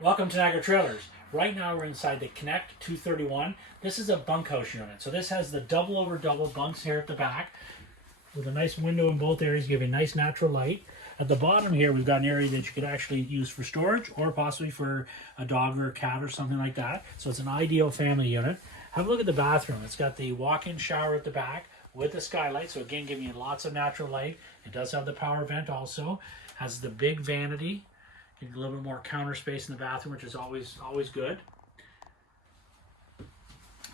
Welcome to Niagara Trailers. Right now we're inside the Connect 231. This is a bunkhouse unit. So this has the double over double bunks here at the back with a nice window in both areas, giving nice natural light. At the bottom here we've got an area that you could actually use for storage or possibly for a dog or a cat or something like that. So it's an ideal family unit. Have a look at the bathroom. It's got the walk-in shower at the back with the skylight. So again, giving you lots of natural light. It does have the power vent also. Has the big vanity. Get a little bit more counter space in the bathroom, which is always good. So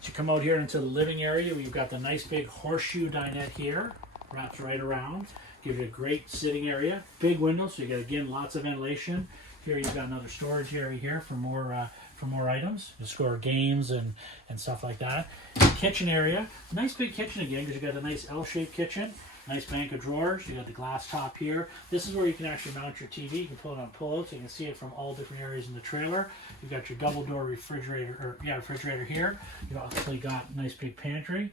you come out here into the living area. We've got the nice big horseshoe dinette here, wraps right around. Gives you a great sitting area. Big window, so you get again lots of ventilation. Here you've got another storage area here for more items. You store games and stuff like that. Kitchen area, nice big kitchen again because you got a nice L-shaped kitchen. Nice bank of drawers. You got the glass top here. This is where you can actually mount your TV. You can pull it on pull-out so you can see it from all different areas in the trailer. You've got your double door refrigerator here. You've actually got a nice big pantry.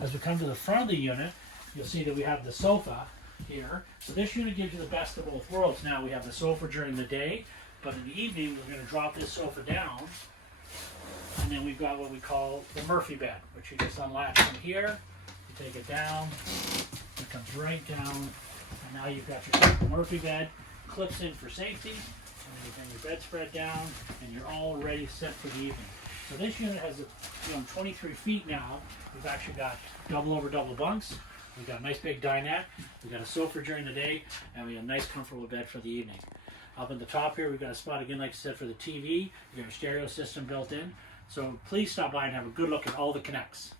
As we come to the front of the unit, you'll see that we have the sofa here. So this unit gives you the best of both worlds. Now we have the sofa during the day, but in the evening we're going to drop this sofa down, and then we've got what we call the Murphy bed, which you just unlatch from here. Take it down, it comes right down, and now you've got your simple Murphy bed, clips in for safety, and then you bring your bedspread down, and you're all ready set for the evening. So this unit has 23 feet now. We've actually got double over double bunks. We've got a nice big dinette. We've got a sofa during the day, and we have a nice comfortable bed for the evening. Up at the top here, we've got a spot again, like I said, for the TV. You've got a stereo system built in. So please stop by and have a good look at all the Connects.